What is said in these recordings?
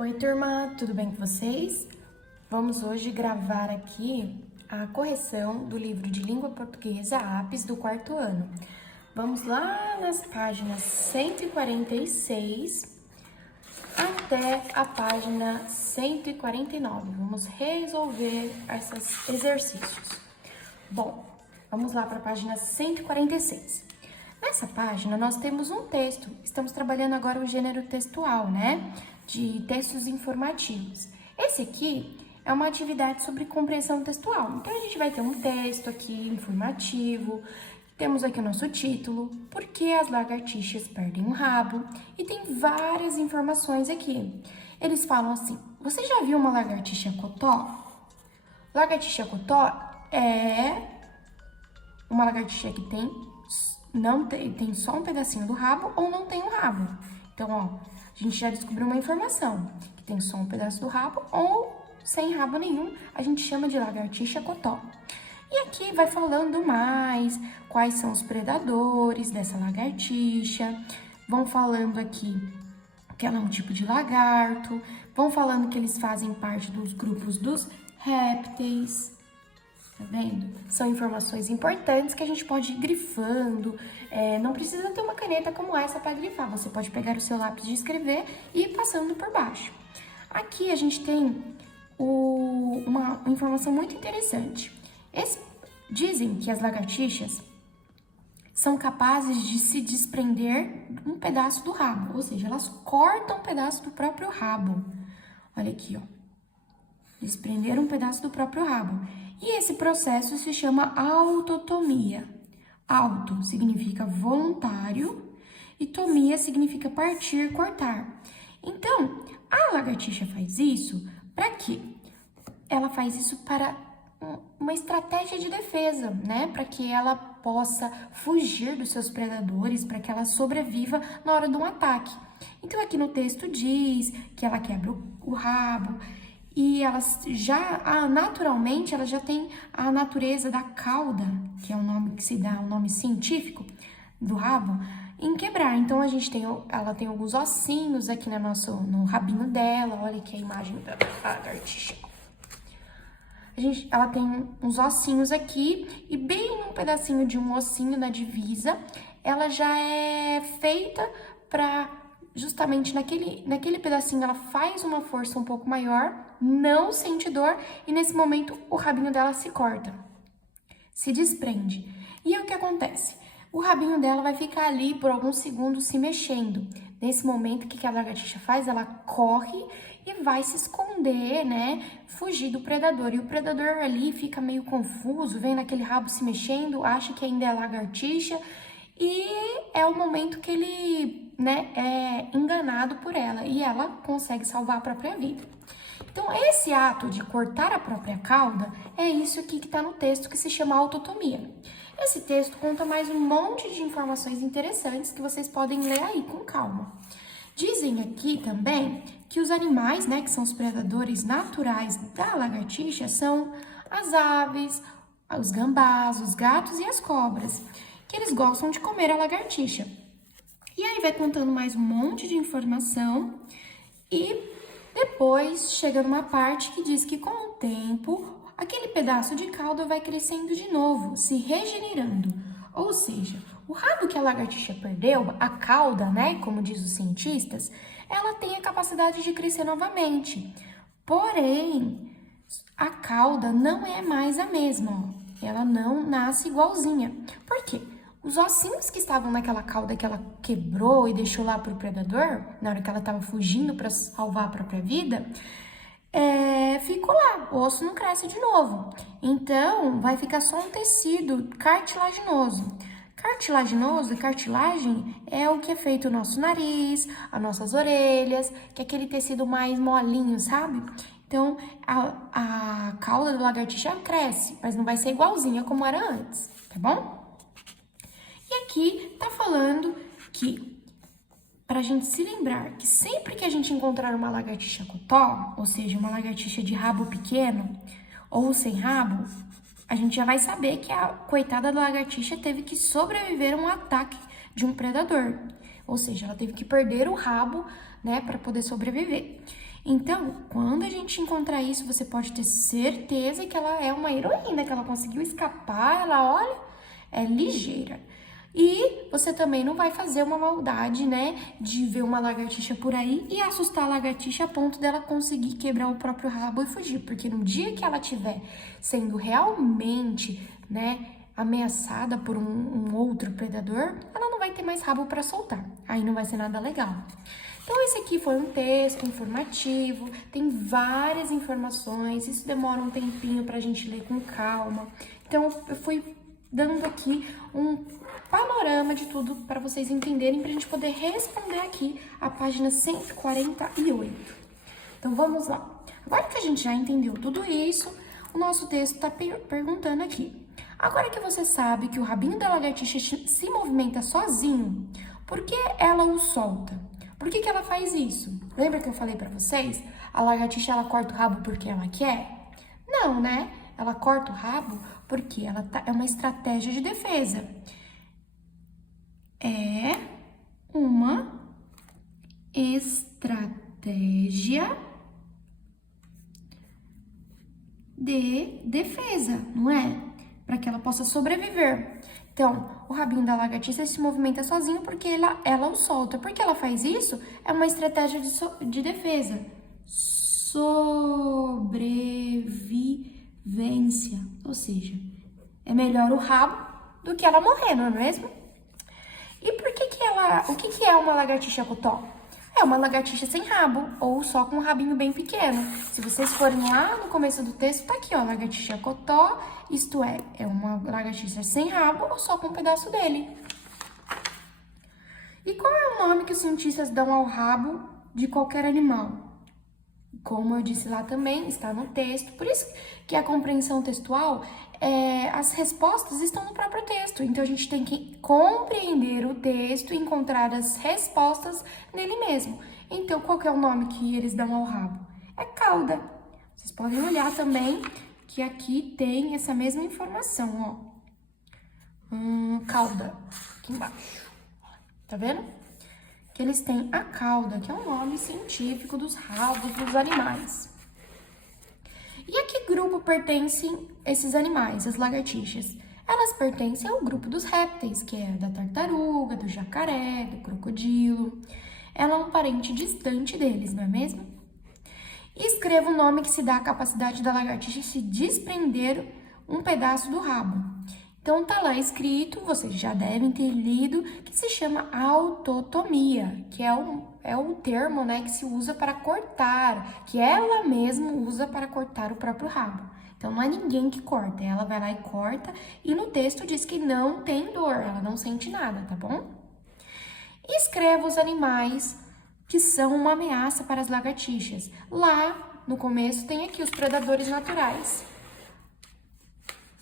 Oi, turma, tudo bem com vocês? Vamos hoje gravar aqui a correção do livro de língua portuguesa APES do quarto ano. Vamos lá nas páginas 146 até a página 149. Vamos resolver esses exercícios. Bom, vamos lá para a página 146. Nessa página, nós temos um texto. Estamos trabalhando agora o gênero textual, né? De textos informativos. Esse aqui é uma atividade sobre compreensão textual. Então, a gente vai ter um texto aqui informativo. Temos aqui o nosso título, Por que as lagartixas perdem um rabo? E tem várias informações aqui. Eles falam assim, você já viu uma lagartixa cotó? Lagartixa cotó é uma lagartixa que tem só um pedacinho do rabo ou não tem um rabo. Então, ó, a gente já descobriu uma informação, que tem só um pedaço do rabo ou sem rabo nenhum, a gente chama de lagartixa cotó. E aqui vai falando mais quais são os predadores dessa lagartixa, vão falando aqui que ela é um tipo de lagarto, vão falando que eles fazem parte dos grupos dos répteis. Tá vendo? São informações importantes que a gente pode ir grifando. Não precisa ter uma caneta como essa para grifar. Você pode pegar o seu lápis de escrever e ir passando por baixo. Aqui a gente tem uma informação muito interessante. Dizem que as lagartixas são capazes de se desprender um pedaço do rabo. Ou seja, elas cortam um pedaço do próprio rabo. Olha aqui, ó. Desprender um pedaço do próprio rabo. E esse processo se chama autotomia. Auto significa voluntário e tomia significa partir, cortar. Então, a lagartixa faz isso para quê? Ela faz isso para uma estratégia de defesa, né? Para que ela possa fugir dos seus predadores, para que ela sobreviva na hora de um ataque. Então, aqui no texto diz que ela quebra o rabo. E elas naturalmente, ela já tem a natureza da cauda, que é o nome que se dá, o nome científico do rabo, em quebrar. Então, ela tem alguns ossinhos aqui no rabinho dela. Olha aqui a imagem da lagartixa. Ela tem uns ossinhos aqui e bem um pedacinho de um ossinho na divisa, ela já é feita para... Justamente naquele pedacinho ela faz uma força um pouco maior, não sente dor e nesse momento o rabinho dela se corta, se desprende. E aí o que acontece? O rabinho dela vai ficar ali por alguns segundos se mexendo. Nesse momento, o que a lagartixa faz? Ela corre e vai se esconder, né? Fugir do predador. E o predador ali fica meio confuso, vendo aquele rabo se mexendo, acha que ainda é lagartixa. E é o momento que ele, né, é enganado por ela e ela consegue salvar a própria vida. Então, esse ato de cortar a própria cauda é isso aqui que está no texto, que se chama autotomia. Esse texto conta mais um monte de informações interessantes que vocês podem ler aí com calma. Dizem aqui também que os animais, né, que são os predadores naturais da lagartixa, são as aves, os gambás, os gatos e as cobras, que eles gostam de comer a lagartixa. E aí vai contando mais um monte de informação e depois chega numa parte que diz que com o tempo, aquele pedaço de cauda vai crescendo de novo, se regenerando. Ou seja, o rabo que a lagartixa perdeu, a cauda, né, como diz os cientistas, ela tem a capacidade de crescer novamente. Porém, a cauda não é mais a mesma, ó. Ela não nasce igualzinha. Por quê? Os ossinhos que estavam naquela cauda que ela quebrou e deixou lá para o predador, na hora que ela estava fugindo para salvar a própria vida, ficou lá, o osso não cresce de novo. Então, vai ficar só um tecido cartilaginoso. Cartilagem é o que é feito o nosso nariz, as nossas orelhas, que é aquele tecido mais molinho, sabe? Então, a cauda do lagartixa cresce, mas não vai ser igualzinha como era antes, tá bom? E aqui tá falando que, pra gente se lembrar que sempre que a gente encontrar uma lagartixa cotó, ou seja, uma lagartixa de rabo pequeno ou sem rabo, a gente já vai saber que a coitada da lagartixa teve que sobreviver a um ataque de um predador. Ou seja, ela teve que perder o rabo, né, para poder sobreviver. Então, quando a gente encontrar isso, você pode ter certeza que ela é uma heroína, que ela conseguiu escapar, ela, olha, é ligeira. E você também não vai fazer uma maldade, né, de ver uma lagartixa por aí e assustar a lagartixa a ponto dela conseguir quebrar o próprio rabo e fugir. Porque no dia que ela estiver sendo realmente, né, ameaçada por um outro predador, ela não vai ter mais rabo para soltar. Aí não vai ser nada legal. Então, esse aqui foi um texto informativo, tem várias informações, isso demora um tempinho pra gente ler com calma. Então, eu fui dando aqui um panorama de tudo para vocês entenderem, pra gente poder responder aqui a página 148. Então, vamos lá. Agora que a gente já entendeu tudo isso, o nosso texto está perguntando aqui. Agora que você sabe que o rabinho da lagartixa se movimenta sozinho, por que ela o solta? Por que ela faz isso? Lembra que eu falei pra vocês? A lagartixa, ela corta o rabo porque ela quer? Não, né? Ela corta o rabo porque é uma estratégia de defesa. É uma estratégia de defesa, não é? Para que ela possa sobreviver. Então, o rabinho da lagartixa se movimenta sozinho porque ela o solta. Por que ela faz isso? É uma estratégia de defesa. Sobrevivência. Ou seja, é melhor o rabo do que ela morrer, não é mesmo? E o que é uma lagartixa cotó? É uma lagartixa sem rabo, ou só com um rabinho bem pequeno. Se vocês forem lá no começo do texto, tá aqui, ó, lagartixa cotó, isto é uma lagartixa sem rabo ou só com um pedaço dele. E qual é o nome que os cientistas dão ao rabo de qualquer animal? Como eu disse lá também, está no texto. Por isso que a compreensão textual, as respostas estão no próprio texto. Então, a gente tem que compreender o texto e encontrar as respostas nele mesmo. Então, qual que é o nome que eles dão ao rabo? É cauda. Vocês podem olhar também que aqui tem essa mesma informação, ó. Cauda, aqui embaixo. Tá vendo? Que eles têm a cauda, que é um nome científico dos rabos dos animais. E a que grupo pertencem esses animais, as lagartixas? Elas pertencem ao grupo dos répteis, que é da tartaruga, do jacaré, do crocodilo. Ela é um parente distante deles, não é mesmo? E escreva o nome que se dá à capacidade da lagartixa se desprender um pedaço do rabo. Então, tá lá escrito, vocês já devem ter lido, que se chama autotomia, que é o termo, né, que se usa para cortar, que ela mesma usa para cortar o próprio rabo. Então, não é ninguém que corta, ela vai lá e corta, e no texto diz que não tem dor, ela não sente nada, tá bom? E escreva os animais que são uma ameaça para as lagartixas. Lá, no começo, tem aqui os predadores naturais.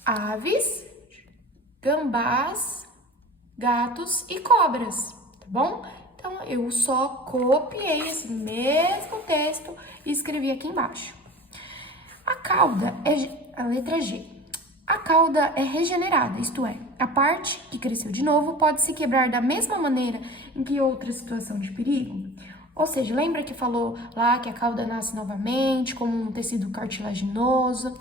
Aves, gambás, gatos e cobras, tá bom? Então, eu só copiei esse mesmo texto e escrevi aqui embaixo. A cauda é a letra G. A cauda é regenerada, isto é, a parte que cresceu de novo pode se quebrar da mesma maneira em que outra situação de perigo. Ou seja, lembra que falou lá que a cauda nasce novamente como um tecido cartilaginoso?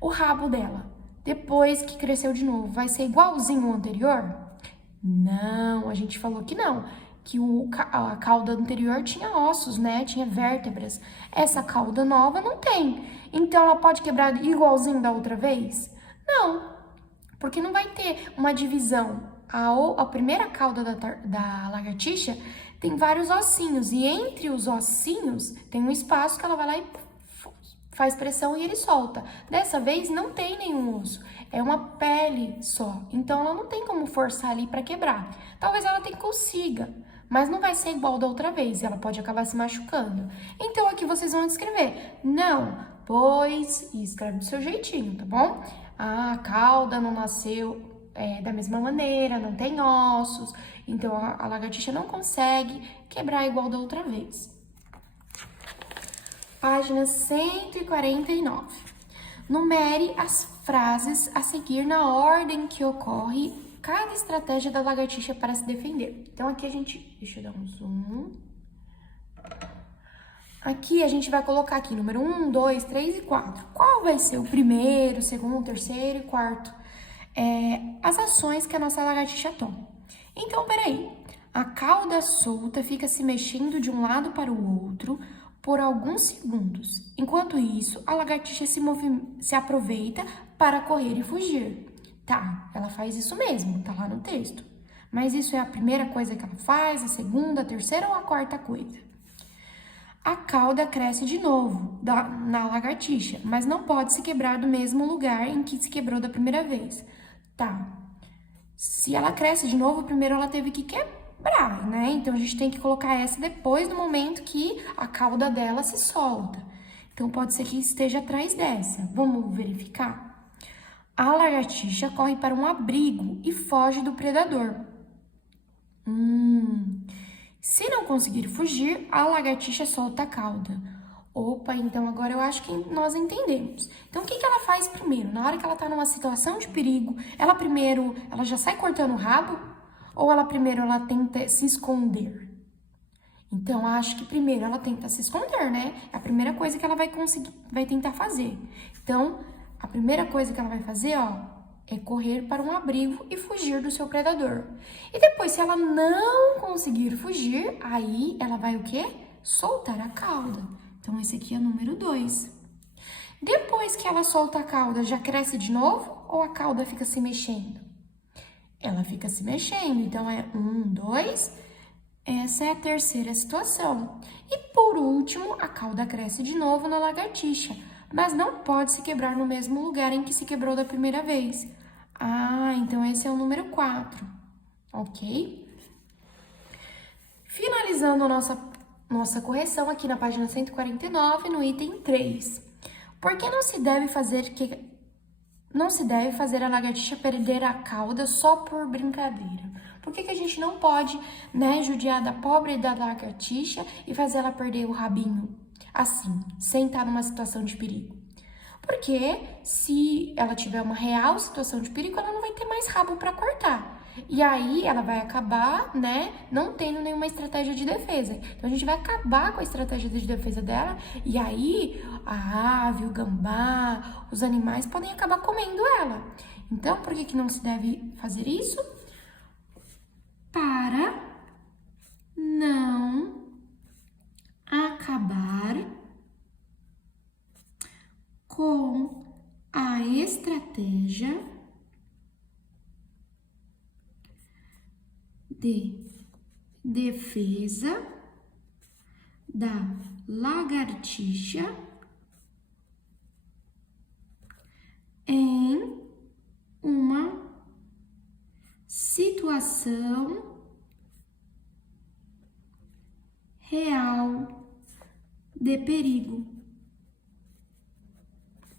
O rabo dela, depois que cresceu de novo, vai ser igualzinho ao anterior? Não, a gente falou que não, que a cauda anterior tinha ossos, né? Tinha vértebras. Essa cauda nova não tem. Então, ela pode quebrar igualzinho da outra vez? Não, porque não vai ter uma divisão. A primeira cauda da lagartixa tem vários ossinhos, e entre os ossinhos tem um espaço que ela vai lá e faz pressão e ele solta. Dessa vez não tem nenhum osso, é uma pele só. Então ela não tem como forçar ali para quebrar. Talvez ela até consiga, mas não vai ser igual da outra vez, ela pode acabar se machucando. Então aqui vocês vão escrever não, pois, e escreve do seu jeitinho, tá bom? A cauda não nasceu da mesma maneira, não tem ossos, então a lagartixa não consegue quebrar igual da outra vez. Página 149. Numere as frases a seguir na ordem que ocorre cada estratégia da lagartixa para se defender. Então, aqui a gente... Deixa eu dar um zoom. Aqui a gente vai colocar aqui número 1, 2, 3 e 4. Qual vai ser o primeiro, segundo, terceiro e quarto? As ações que a nossa lagartixa toma. Então, peraí. A cauda solta fica se mexendo de um lado para o outro por alguns segundos. Enquanto isso, a lagartixa se aproveita para correr e fugir. Tá, ela faz isso mesmo, tá lá no texto. Mas isso é a primeira coisa que ela faz, a segunda, a terceira ou a quarta coisa? A cauda cresce de novo na lagartixa, mas não pode se quebrar do mesmo lugar em que se quebrou da primeira vez. Tá, se ela cresce de novo, primeiro ela teve que quebrar, né? Então, a gente tem que colocar essa depois do momento que a cauda dela se solta. Então, pode ser que esteja atrás dessa. Vamos verificar? A lagartixa corre para um abrigo e foge do predador. Se não conseguir fugir, a lagartixa solta a cauda. Opa, então agora eu acho que nós entendemos. Então, o que ela faz primeiro? Na hora que ela tá numa situação de perigo, ela já sai cortando o rabo? Ou ela tenta se esconder? Então, acho que primeiro ela tenta se esconder, né? É a primeira coisa que ela vai tentar fazer. Então, a primeira coisa que ela vai fazer, é correr para um abrigo e fugir do seu predador. E depois, se ela não conseguir fugir, aí ela vai o quê? Soltar a cauda. Então, esse aqui é o número 2. Depois que ela solta a cauda, já cresce de novo ou a cauda fica se mexendo? Ela fica se mexendo, então é 1, 2. Essa é a terceira situação. E por último, a cauda cresce de novo na lagartixa, mas não pode se quebrar no mesmo lugar em que se quebrou da primeira vez. Então esse é o número 4, ok? Finalizando a nossa correção aqui na página 149, no item 3. Por que não se deve fazer a lagartixa perder a cauda só por brincadeira? Por que a gente não pode, judiar da pobre da lagartixa e fazer ela perder o rabinho assim, sem estar numa situação de perigo? Porque se ela tiver uma real situação de perigo, ela não vai ter mais rabo para cortar. E aí ela vai acabar, não tendo nenhuma estratégia de defesa. Então a gente vai acabar com a estratégia de defesa dela e aí a ave, o gambá, os animais podem acabar comendo ela. Então, por que não se deve fazer isso? Para não acabar com a estratégia de defesa da lagartixa em uma situação real de perigo.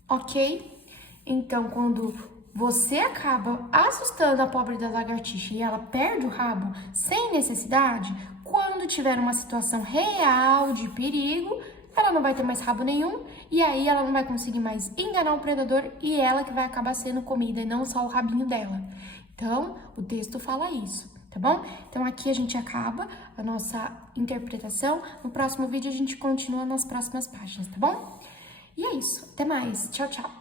Ok? Então, quando você acaba assustando a pobre da lagartixa e ela perde o rabo sem necessidade, quando tiver uma situação real de perigo, ela não vai ter mais rabo nenhum e aí ela não vai conseguir mais enganar o predador e ela que vai acabar sendo comida e não só o rabinho dela. Então, o texto fala isso, tá bom? Então, aqui a gente acaba a nossa interpretação. No próximo vídeo, a gente continua nas próximas páginas, tá bom? E é isso. Até mais. Tchau, tchau.